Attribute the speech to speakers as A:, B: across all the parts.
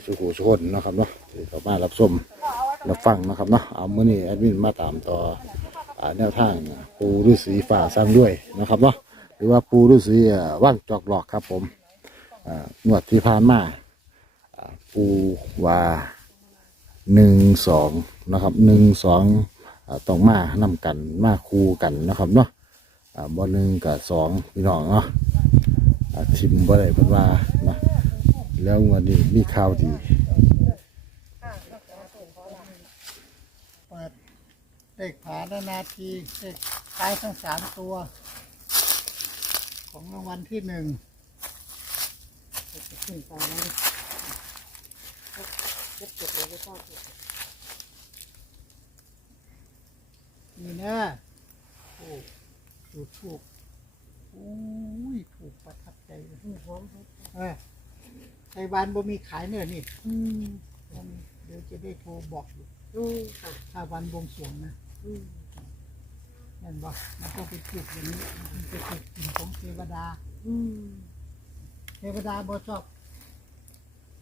A: วัสดีทุกผู้ทุกคนนะครับเนาะที่เข้ามารับชมรับฟังนะครับเนาะเอามื้อนี้แอดมินมาตามต่ออ่าแนวทางปูฤาษีฝ่าสร้างด้วยนะครับเนาะหรือว่าปูฤาษีอ่าว่างจอกหลอกครับผมอ่างวดที่ผ่านมาอ่าปูว่าหนึ่งสองนะครับหนึ่งสองอ่าต้องมานำกันมาคู่กันนะครับเนาะอ่าบ่หนึ่งกับสองพี่น้องเนาะอาทิมบ่ได้เพิ่นว่านะ แล้ววันนี้มีข่าวดี
B: เปิดเลขผานานาทีเลขท้ายทั้งสามตัว ของรางวัลที่หนึ่งขึ้นไปนะนี่นะโอ้ถูกถูกโอ้ยถูกประทับใจเลยหอมเออ ไต้หวันบ่มีขายเนื้อนี่อืมบ่มีเดี๋ยวจะได้โทรบอกอยู่
C: อืมค่ะ
B: ถ้าวันบวงสรวงนะ
C: อืม
B: เห็นบอกมันก็เป็นจุดอย่างนี้มันเป็นจุดกลิ่นของเทวดา
C: อืม
B: เทวดาบ่ชอบ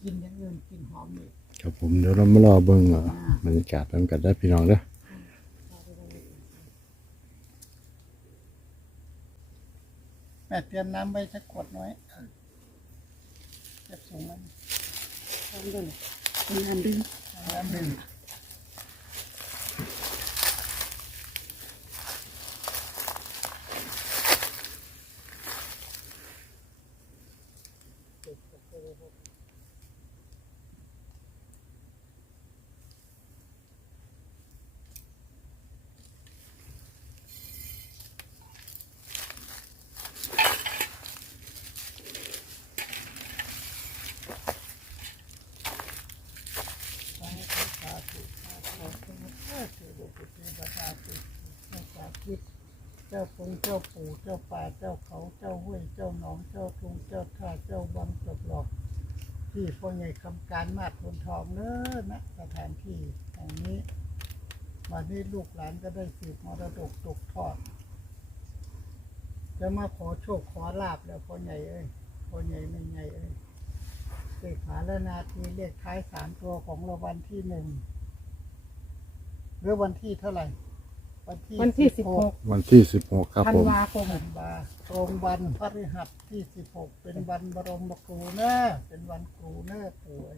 B: กินอย่างอื่นกินหอมนี่
A: ครับผมเดี๋ยวเรามารอเบิ่งเอ่อบรรยากาศนำกันได้อพี่น้องเด้อ
B: แม่เตรียมน้ำไว้สักขวดน้อย เออเก็บส่งมัน
C: ทำด้วยเป็นงานดึง
B: น้ำหนึ่งสาธุสาธุสาธุเออเทวบุตรเทวดาเทเจ้าสาธิต เจ้าปงเจ้าปู่เจ้าป่าเจ้าเขาเจ้าห้วยเจ้าหนองเจ้าทุ่งเจ้าท่าเจ้าวังจบหลอก ที่พ่อใหญ่คำการมาดทนทองเนอนะสถานที่แห่งนี้วันนี้ลูกหลานก็ได้สืบมรดกตกทอด จะมาขอโชคขอลาบแล้วพ่อใหญ่เอ้ยพ่อใหญ่ไม่ใหญ่เอ้ยเลขหาและนาทีเลขท้ายสามตัวของรางวัลที่หนึ่งหรือวันที่เท่าไหร่ วันที่
C: วันที่สิบหก
A: วันที่16ครับ
C: ธัน
A: ผม
C: วาคม
B: ธันวาตรงวันพฤหัสที่สิบหกเป็นวันบรมครูเนอะเป็นวันครูเนอะป่วย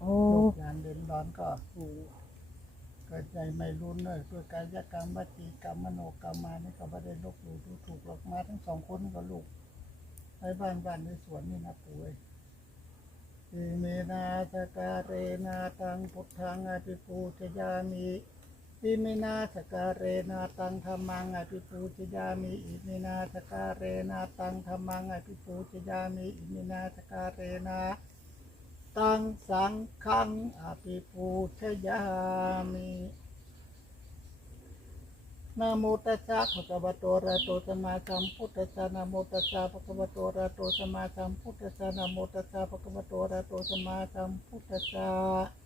C: โอ้
B: ลูกหลานเด่นร้อนก็ถูกเกิดใจไม่รู้เนอะด้วยกายกรรมวจีกรรมมโนกรรมมานี่ก็ไม่ได้ลบหลู่ดูถูกหรอกมาทั้งสองคนก็ลูกในบ้านบ้านในสวนนี่นะป่วยอิเมนาสการเรนาตังพุทธังอภิปูชยามิ อิเมนาสการเรนาตังธรรมังอภิปูชยามิอิเมนาสการเรนาตังธรรมังอภิปูชยามิอิเมนาสการเรนาตังสังขังอภิปูชยามินะโมตัสสะภะคะวะโตอะระหะโตสัมมาสัมพุทธัสสะนะโมตัสสะภะคะวะโตอะระหะโตสัมมาสัมพุทธัสสะนะโมตัสสะภะคะวะโตอะระหะโตสัมมาสัมพุทธัสสะ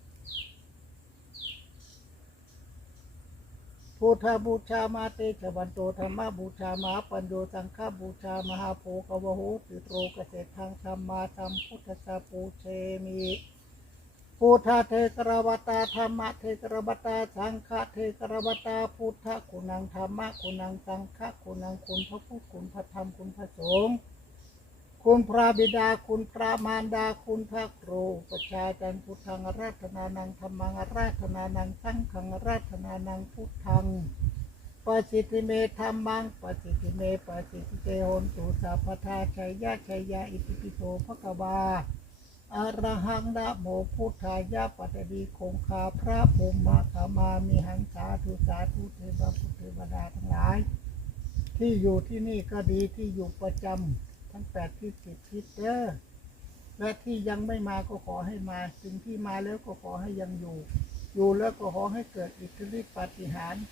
B: พุทธบูชามาเตชะวันโตธรรมบูชามาปัญโยสังฆบูชามหาโพกวะโหติโตรเกษตรทางธรรมาสัมพุทธสสะปูเชมิพุทธเทกรวตาธรรมะเทกรวตาสังฆะเทกรวตาพุทธคุณังธรรมะคุณังสังฆะคุณังคุณพระพุทธคุณพระธรรมคุณพระสงฆ์ คุณพระบิดาคุณพระมารดาคุณพระครูประชาจันพุทธังราธนานังธรรมังราธนานังสังฆังราธนานังพุทธังปสิทธิเมธรรมังปสิทธิเมปสิทธิเตหนตุสัพพทาชัยยะชัยยะอิติปิโสภะคะวาอรหังนะโมพุทธายะปัตติดีคงคาพระพรหมาขามามีหังสาธุสาธุเทวพุทธเทวดาทั้งหลาย ที่อยู่ที่นี่ก็ดีที่อยู่ประจำ ทั้งแปดที่สิบทิศเด้อและที่ยังไม่มาก็ขอให้มา สิ่งที่มาแล้วก็ขอให้ยังอยู่ อยู่แล้วก็ขอให้เกิดอิทธิฤทธิปาฏิหาริย์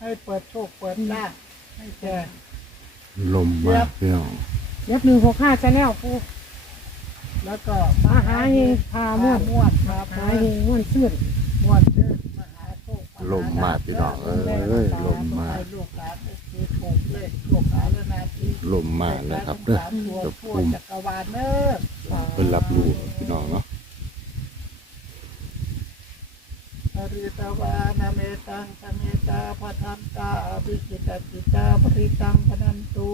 B: ให้เปิดโชคเปิดลาภให้แก่
A: ลมมากพี่น้อง
C: เย็บหนึ่งหกห้าชาแนลปู
B: แล้วก็
C: มาหาเฮงพาม่วน
B: ม่วนพา
C: หา
B: พา
C: เฮงม่วนซื่น
B: ม่วนชื่นมหาโชค
A: ลมมากพี่น้องเอ้ยลมมาก
B: ลูกหลานคือ ถูกเลขลูกหลานและนาที
A: ลมมากนะครับเด้อ
B: ตัว
A: กับ
B: ทั่ว
A: ภูมิ
B: จักรวาลเนอะ
A: เพิ่นรับรู้พี่น้องเนาะ
B: อริตวานาเมตังสเมตาปทันตาอภิจิตจิตาปริตังพนันตุ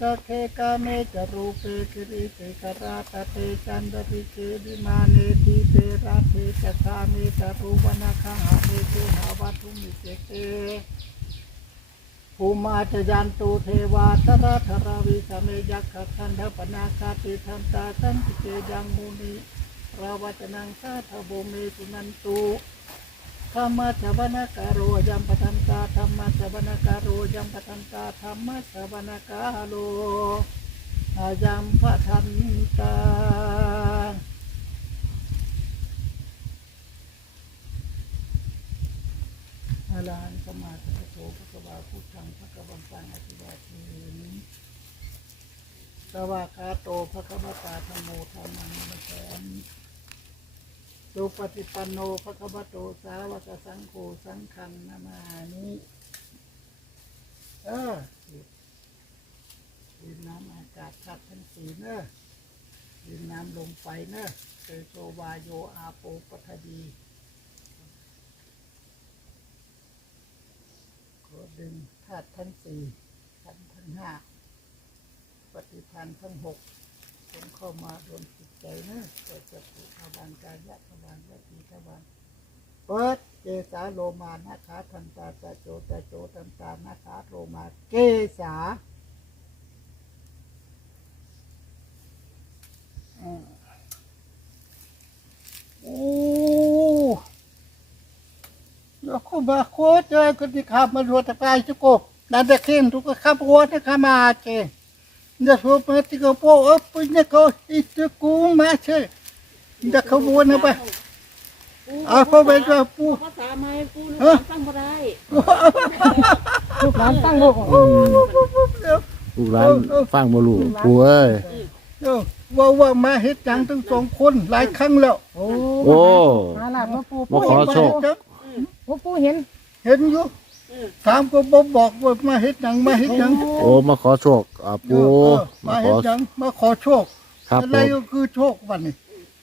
B: สักเคกาเมจรูปเปกิริเตกราตเตจันดริเกวิมาเนติเตระเทจคาเมจรูวนาคาหาเมเตหาวัตุมิเจเต ภูมาจยันตุเทวาตระธราวิสเมยักขคันธปนาคาติทันตาสันติเจยังมุนีราวัจนังสาธโบเมสุนันตุธรรมะสวนาการโรยัมปทันตาธรรมะสวนาการโรยัมปทันตาธรรมะสวนาการโรอายัมปทันตา อาลานสมาธิโตภะคะวาพุทธังภะคะวันตังอธิวาเทมิสวากขาโตภะคะวตาธรรมโมธรรมังนัสสามิสุปฏิปันโนภะคะวะโตสาวกสังโฆสังฆังนามานิเออดินน้ำอากาศธาตุทั้งสี่เนอะดินน้ำลมไฟเนอะเตโชวาโยอาโปปัทดี ขอดึงธาตุทั้งสี่ขันธ์ทั้งห้าปฏิพันธ์ทั้งหกจงเข้ามาโดนจิตใจนะเกิดจะถูกทวารการยะทวารวจีทวารเปิดเกสาโลมานาคาทันตาตะโจตะโจตันตานาคาโลมาเกสาอืมโอ้ ก็มาโคเจอกันที่ขับมารัวตะกายจุกบนั่นจะขึ้นทุกขับหัวนะขามาเจเดี๋ยวพวกมาที่เขาพูดเออปุ่นเนี่ยเขาอิตกูมาเชเดี๋ยวเขาวนนะไปเอาพอไปก็ปู
D: ภาษาไม้ปูน
B: เอ้อ
D: ตั้งบ่ได้
C: ลูกหลานตั้งโลก
B: เดี๋ยว
A: ลูกหลานฟังบ่รู้ปูเอ้ย
B: เดี๋ยวว่าว่ามาเฮ็ดจังทั้งสองคนหลายครั้งแล้ว
C: โอ้
A: โอ้
C: มาลาบมาปู
A: มาขอโชค
B: เห็น
C: โอ้ปูเห็น
B: เห็นอยู่ถามก็บอกบอกว่ามาเฮ็ดจังมาเฮ็ดจัง
A: โอ้มาขอโชคอ่าปู
B: เออ
A: มา
B: มา
A: ข
B: เฮ็
A: อ
B: ดจังมาขอโชค
A: ครับ
B: อะ
A: ผ
B: ไร
A: ม
B: ก็คือโชควันนี้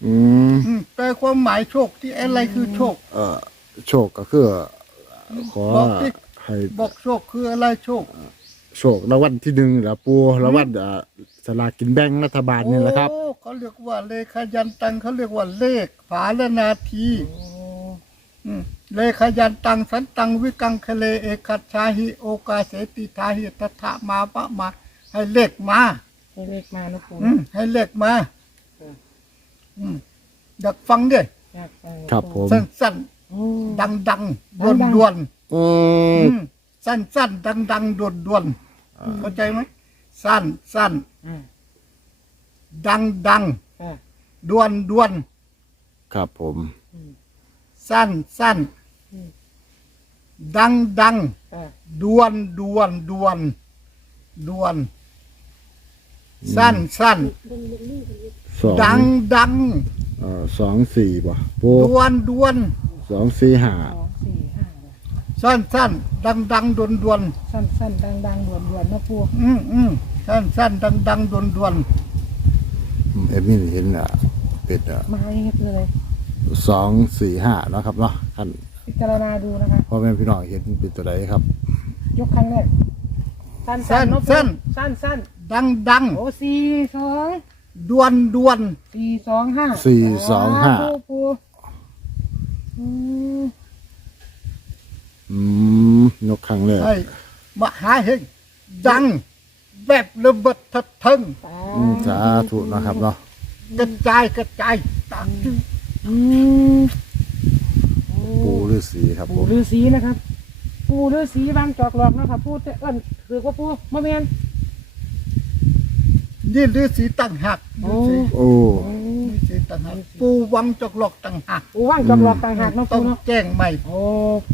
A: อืม
B: อืมแปลความหมายโชคที่อะไรคือโชค
A: เอ่อโชคก็คือขอ
B: บอกสิ
A: ให้
B: บอกโชคคืออะไรโชค
A: โชครางวัลที่หนึ่งแล้วปูรางวัลอ่าสลากกินแบ่งรัฐบาลนี่แหละครับ
B: โอ้เขาเรียกว่าเลขยันตังเขาเรียกว่าเลขฝาและนาทีอืม เลขยันตังสันตังวิกังคะเลเอกัจฉาหิโอกาเสติทาหิตถะมาปะมา ให้เลขมา
C: ให้เลขมานะปู
B: อืมให้เลขมาอืมอยากฟังด้วย
C: อยากไป
A: ครับผม
B: สั้น
C: โอ้
B: ๆดังๆด่วน
C: ดัง
B: ด่วน
A: อืม
B: อืมสั้นๆดังๆด่วนด่วนๆเข้าใจไหมสั้นสั้น
C: อ่า
B: ดังดัง
C: อ่า
B: ด่วนด่วน
A: ครับผม
B: สั้นสั้น
C: อืม
B: ดังดัง
C: อ่า
B: ด่วนด่วนด่วนด่วน สั้นสั้น
A: สอง
B: ดังดัง
A: เอ่อสองสี่ป่ะปู
B: ด่วนด่วน
A: สองสี่ห้า
C: สองสี่ห้า
B: สั้นสั้นดังดังด่วนด่วน
C: สั้นสั้นดังดังด่วนด่วนนะปู
B: อืมอืมสั้นสั้นดังดังด่วนด่วน
A: อืมเอ็มมี่เห็นอะเป็นอะ
C: มาให้เฮ็ดเลย
A: สองสี่ห้าเนาะครับเนาะท่าน
C: พิจารณาดูนะคะ
A: พ่อแม่พี่น้องเห็นเป็นตัวใดครับ
C: ยกครั้งแรกสั้นสั้นเนอะปูสั้นสั้น
B: ดังดัง
C: โอ้สี่สอง
B: ด่วนด่วน
C: สี่สองห้า
A: สี่สองห้า
C: ปูปูอืม
A: อืมยกครั้งแรก
B: ให้มหาเฮงดัง แบบระเบิดทัดเทิง
C: สา
A: อืมสาธุนะครับเนาะ
B: กระจายกระจายตามที่
C: อืมโอ้
A: ปูฤาษีครับผ
C: ปู่
A: ม
C: ฤาษีนะครับ ปู่ฤาษีบางจอกหลอกนะครับพูดแต่เอิ้นคือว่าปู่มะเมียน
B: นี่ฤาษีต่างหากฤาษี
A: โอ้
B: ฤาษีต่างหากปูวังจอกหลอกต่างหาก
C: ปู่ว่างจอกหลอกต่างหากเนาะ
B: ต้อ
C: ปู่
B: ง
C: เนาะ
B: แจ้งใหม่
C: โอ้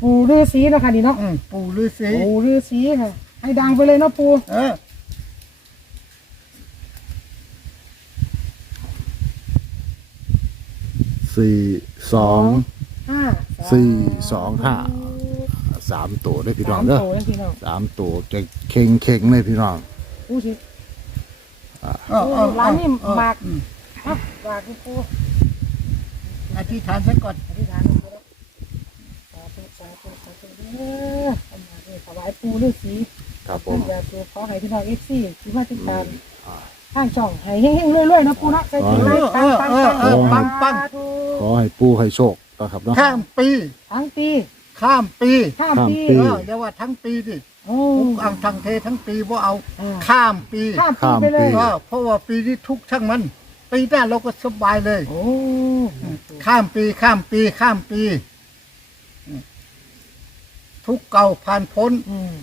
C: ปู่ฤาษีนะคะนี่เนาะ
B: อืมปูฤาษี
C: ปู่ฤาษีค่ะให้ดังไปเลยเนาะปู่
B: เออ
A: สี่สอง
C: ห้า
A: สี่สองห้าสามตัวได้พี่น้
C: สา
A: อง
C: ม
A: เด้อ
C: โตแล้วพี่น้อง
A: สามตัวจะเข่งเข่งๆเลยพี่น้อง
C: ปู่สิ
B: เอาเอาเอา
C: ร้านนี่
B: เออ
C: หมาก
B: อื
C: ครับหมากปู่
B: อธิษฐานซะก่อน
C: อธิษฐานปู่เนาะสาธุสาธุเด้อทำมาเลยถวายปูฤาษี
A: ครับผม
C: อยากดูขอให้พี่น้องเอฟซีที่มาติดตาม
A: อ่า
C: ทางช่องให้เฮงๆรวยๆนะปูนะใส่ถุงเลยปังปังปัง
B: เออเออปังปัง
C: สาธุ
A: ขอให้ปูให้โชค นะครับเนาะ
B: ข้ามปี
C: ทั้งปี
B: ข้ามปี
C: ข้ามปี
A: ข้ามปี
B: เอออย่าว่าทั้งปีดิ
C: โอ้
B: เอาทั้งเททั้งปีว่าเอา
C: อ่า
B: ข้ามปี
C: ข้ามปีไปเลย
B: ก็เพราะว่าปีนี้ทุกข์ช่างมัน ปีหน้าเราก็สบายเลย
C: โอ้
B: ข้ามปีข้ามปีข้ามปีอืมทุกข์เก่าผ่านพ้น
C: อืม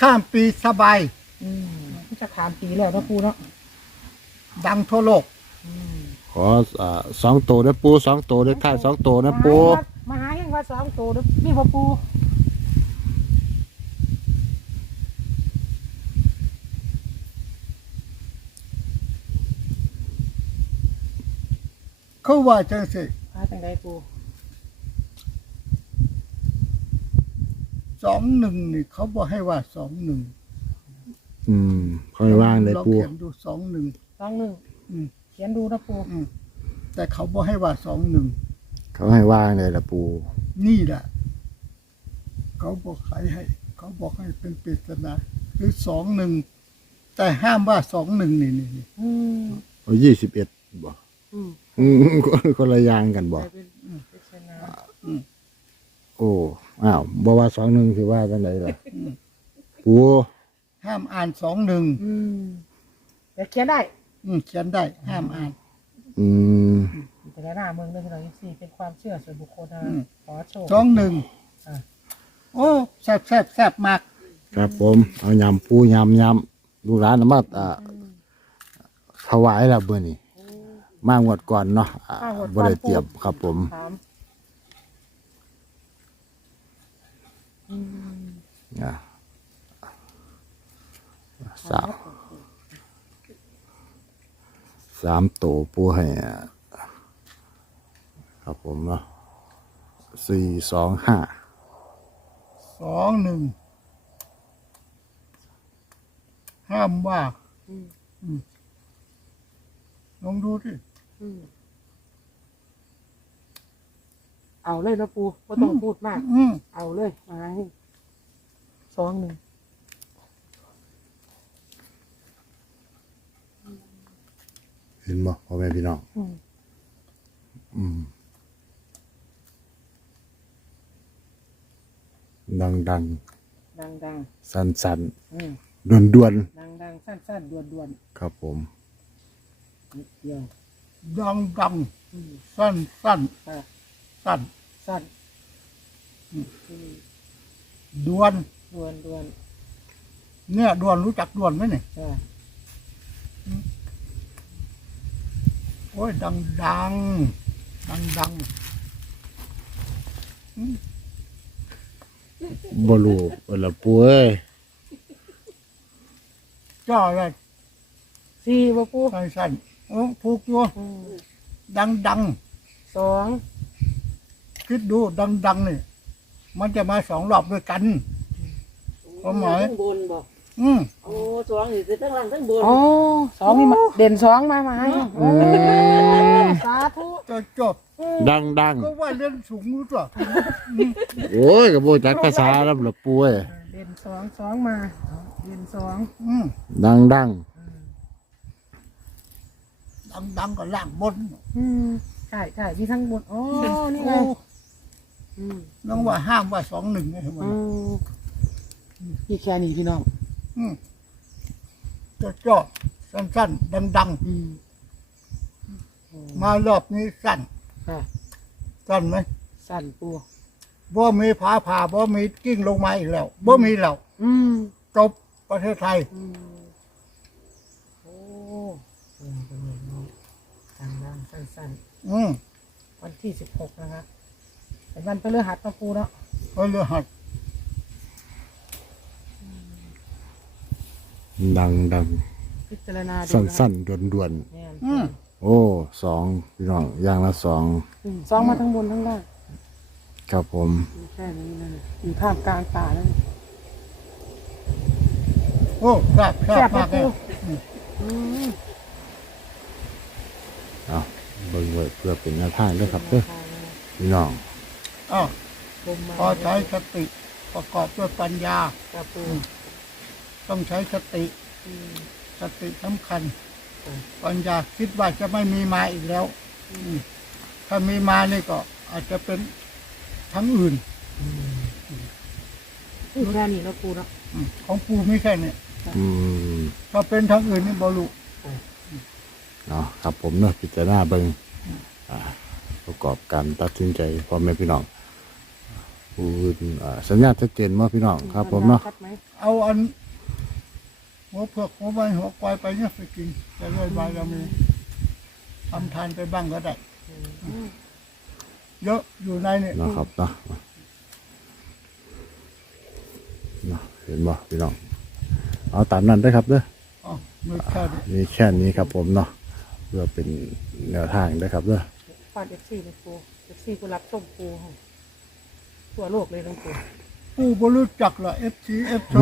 B: ข้ามปีสบาย
C: อืมมันจะข้ามปีแล้วนะปูเนาะ
B: ดังทั่วโลก
C: อืม
A: ขออ่าสองตัวนะปูสองตัวได้ค่ายสองตัวนะปู
C: มาหาเฮงว่าสองตัวเด้อนี่บ่ปู
B: เขาว่าจังสิ
C: หาจังไดปู
B: สองหนึ่งนี่ เขาบอกให้ว่าสองหนึ่ง
A: อืมค่อยว่างเลย
B: เรา
A: ปู
B: เขียนดูสองหนึ่ง
C: สองหนึ่ง
B: อืม
C: เขียนดูนะปู
B: อืมแต่เขาบอกให้ว่าสองหนึ่ง
A: เขาให้ว่างเลยละปู
B: นี่แหละ เขาบอกใครให้ เขาบอกให้เป็นปริศนาหรือสองหนึ่งแต่ห้ามว่าสองหนึ่งนี่นี่นี่
C: อืม
A: ยี่สิบเอ็ดบ่
C: อืม
A: อืมคนคนละอยางกันบ่
C: กลายเป็นปริศนา
A: โอ้อ้าวบ่ว่าสองหนึ่งคือว่าจังไดล่ะปู
B: ห้ามอ่านสองหนึ่ง
C: อืมแต่เขียนได้
B: อืมเขียนได้ห้ามอ่าน
A: อืม
C: แต่ละหน้าเมืองเรื่องเราสี่เป็นความเชื่อส่วนบุคคลนะ
B: อืม
C: ขอโชค
B: สองหนึ่ง
C: อะ
B: โอ้แซ่บแซ่บแซ่บมาก
A: ครับผม เอายำปูยำยำลูกร้านนมาอ่าถวายละเบื่อนี่มางวดก่อนเนาะอ่าบ่ได้เตรียมครับผม
C: ถามอืม
A: อ่าสาม สามตัวปูให้อ่าครับผมเนาะสี่สองห้า
B: สองหนึ่งห้ามว่า
C: อืม
B: อืมลองดูสิ
C: อืมเอาเลยนะปูไม่ต้องพูดมาก
B: อืม
C: เอาเลยมาให้สองหนึ่ง
A: เห็นบ่พ่อแม่พี่น้อง
C: อืม
A: อืมดังดัง
C: ดังดัง
A: สันสัน
C: ๆอืม
A: ดวนดวน
C: ดังดังๆสั้นๆด่วน
A: ๆครับผม
C: ๆนิดเดียว
B: ดังดัง
C: อืม
B: สั้นสั้น
C: ค่ะ
B: สั้น
C: สั้น
B: อืม
C: อืม
B: ด่วน
C: ด่วนด่วน
B: เนี่ยด่วนรู้จักด่วนไหมเนี่ย
C: ๆจ้ะ
B: โอ้ย ดังดังดังดัง
A: บรูเออละปูเอ้ย
B: จ้าอะไร
C: สี่บ่ปู
B: สั้นสั้นโอ้ผูกอยู่
C: อืม
B: ดังดัง
C: สอง
B: คิดดูดังดังนี่มันจะมาสองรอบด้วยกัน ความหมาย
D: ข้างบนบอก
B: อืม
D: โอ้สองนี่คือทั้งล่างทั้งบน
C: อ๋อสองนี่มาเด่นสองมามาให้โอ้สาธุ
B: จะจบ
A: ดังดัง
B: ก็ว่าเล่นสูงรู้ตัว
A: โอ้ยกับโบจักภาษาแล้วละปูเอ้ย
C: เด่นสองสองมา เด่นสอง
B: อืม
A: ดังดัง
B: ดังดังก็ล่างบน
C: อืมใช่ใช่มีทั้งบนอ๋อนี่ไง
B: โอ้
C: อืม
B: น้องว่าห้ามว่าสองหนึ่งไงเห็นไหม
C: อืมนี่แค่นี้พี่น้อง
B: อืมจะจบสั้นสั้นดังดัง
C: อืม
B: ๆ มารอบนี้สั้น
C: ค่ะ
B: สั้นไหม
C: สั่นปู
B: บ่มีผาผ่าบ่มีกิ้งลงมาอีกแล้วบ่มีแล้ว
C: อืม
B: จบประเทศไทย
C: อืมโอ้เออเป็นไงเนาะดังๆสั้น
B: อืม
C: ๆวันที่สิบหกนะคะเป็นวันพฤหัสมาปูเนาะ
B: ก็เลือหัด
A: ดังดัง
C: พิจารณาดู
A: สั้น
C: นะ
A: สั้นดวนดวน
C: แม่น
B: อืม
A: ๆโอ้สองพี่น้องอย่างละสอง
C: อืมสองมาทั้งบนทั้งล่าง
A: ครับผม
C: อยู่แค่นี้นั่นน่ะอยู่ท่ามกลางป่าแล้วนี่
B: โอ้แซ่บแซ่
C: แซ่
B: บบ
C: ไหม
B: มากเล
C: ปู
B: ย
C: อืม
A: เอาเบิ่งไว้เพื่อเป็นแนวทางเด้อครับเด้อพี่น้อง
B: อ้าว
C: กลมมา
B: พอใช้สติประกอบด้วยปัญญา
C: ครับปู
B: ต้องใช้สติ
C: อืม
B: สติสำคัญ
C: อืม
B: ปัญญาคิดว่าจะไม่มีมาอีกแล้วอืมถ้ามีมานี่ก็อาจจะเป็นทั้งอื่น
C: นี่แค่นี้เนาะปูเนาะ
B: อืมของปูไม่แค่นี้
A: อืม
B: ถ้าเป็นทั้งอื่นนี่บรุ
A: เนาะครับผมเนาะพิจารณาเบิ่งอ่าประกอบการตัดสินใจพ่อแม่พี่น้องผู้อ่าสัญญาณชัดเจนว่าพี่น้องครับ ผมเนาะ
C: ชัดไหม
B: เอาอัน หัวเผือกหัวใบหัวควายไปเนี่ยไปกินจะเลื่อยใบเรามีทำทานไปบ้างก็ได้ เยอะอยู่ในเนี่ย
A: เนาะครับเนาะเนาะเห็นบ่พี่น้อง เอาตามนั้นได้อครับเด้อ
B: อ๋อไม่แค่นี้
A: มีแค่นี้ครับผมเนาะเพื่อเป็นแนวทางได้อครับเด้อ
C: ฟาดเอฟซีเลยปูเอฟซีกูรับส้มปูให้ทั่วโลกเลยทั้งปู
B: ปูบ่รู้จักเหรอเอฟซีเอฟโซ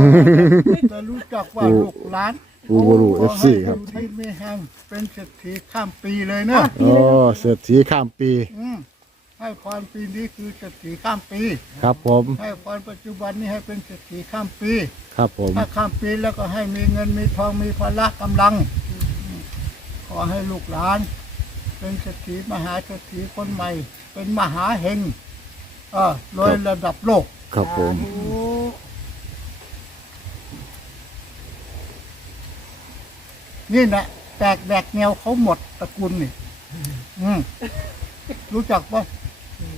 B: แต่รู้จักว่าลูกหลาน
A: ปูบรูเอฟซีครับ
B: ขอให้อยู่ที่ไม่แห้งเป็นเศรษฐีข้ามปีเลยเนอะ
A: โอ้เศรษฐีข้ามปี
B: อืมให้พรปีนี้คือเศรษฐีข้ามปี
A: ครับผม
B: ให้พรปัจจุบันนี้ให้เป็นเศรษฐีข้ามปี
A: ครับผม
B: ถ้าข้ามปีแล้วก็ให้มีเงินมีทองมีพละกำลัง ขอให้ลูกหลาน เป็นเศรษฐีมหาเศรษฐีคนใหม่ เป็นมหาเฮงเออโดยระดับโลก
A: ครับผม
C: โอ้
B: นี่แหละแตกแดกแนวเขาหมดตระกูลนี่ อืมรู้จักปะ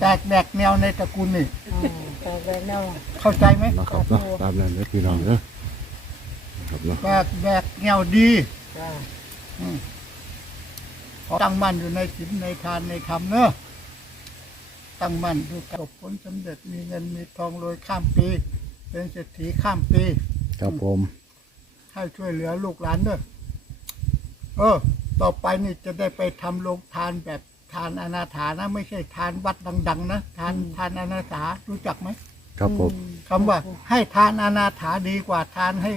B: แตกแดกแนวในตระกูลนี่
C: อืมแต่แรงแนว
B: เข้าใจไหม
A: เนาะครับเนาะตามนั้นเด้อพี่น้องเด้อครับเนาะ
B: แตกแดกแนวดี
C: จ้า
B: อืมขอตั้งมั่นอยู่ในศีลในทานในธรรมเนอะ ตั้งมั่นดูกับผลสำเร็จมีเงินมีทองโรยข้ามปี เป็นเศรษฐีข้ามปี
A: ครับผม
B: ให้ช่วยเหลือลูกหลานเนอะเออ ต่อไปนี่จะได้ไปทำโรงทานแบบทานอนาถานะ ไม่ใช่ทานวัดดัง ๆ นะทานทานอนาถารู้จักไหม
A: ครับผม
B: คำว่า ให้ทานอนาถาดีกว่าทานให้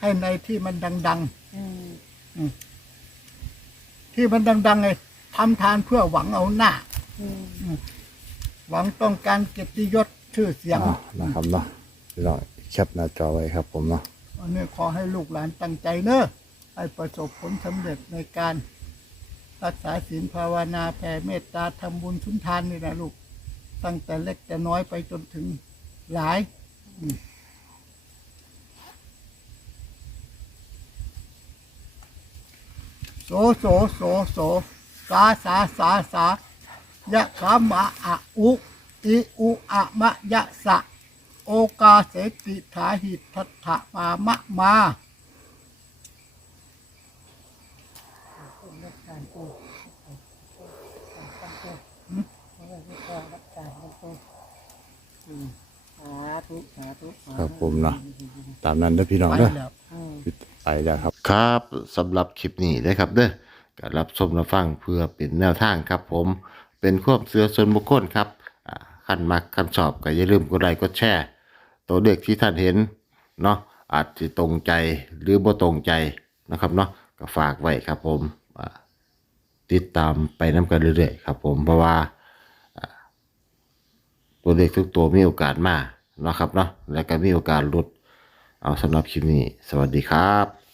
B: ให้ในที่มันดัง
C: อืม
B: ๆที่มันดัง ๆ ไงทำทานเพื่อหวังเอาหน้า
C: อืม
B: หวังต้องการเกียรติยศชื่อเสียง
A: อ่านะครับเนาะพี่น้องแคปหน้าจอไว้ครับผมเนาะ
B: อันนี้ขอให้ลูกหลานตั้งใจเนอะให้ประสบผลสำเร็จในการ รักษาศีลภาวนาแผ่เมตตาทำบุญชุนทานนี่นะลูก ตั้งแต่เล็กแต่น้อยไปจนถึงหลายอืมโสโสโสโสสาสาสาสา ยะขามะอะอุอิอุอะมะยะสะ โอกาเสติถาหิตทัตถะมามะมา
C: ผมรับการปูรับการปูไม่ได้ไม่พอรับการปูอืมสาธุสาธุสาธุ
A: ครับผมเนาะตามนั้นเด้อพี่น้อง
B: ไป
A: เด้อ
B: แล้ว
C: อืม
A: ไปแล้วครับ ครับสำหรับคลิปนี้นะครับเด้อก็รับชมรับฟังเพื่อเป็นแนวทางครับผม เป็นความเสือส่วนบุคคลครับขั้นมักขั้นชอบก็อย่าลืมกดไลค์กดแชร์ตัวเด็กที่ท่านเห็นเนาะอาจจะตรงใจหรือบ่ตรงใจนะครับเนาะก็ฝากไว้ครับผมติดตามไปน้ำกันเรื่อยๆครับผมเพราะว่าตัวเด็กทุกตัวมีโอกาสมาเนะครับเนาะและก็มีโอกาสลุดเอาสำหรับคลิปนี้ สวัสดีครับ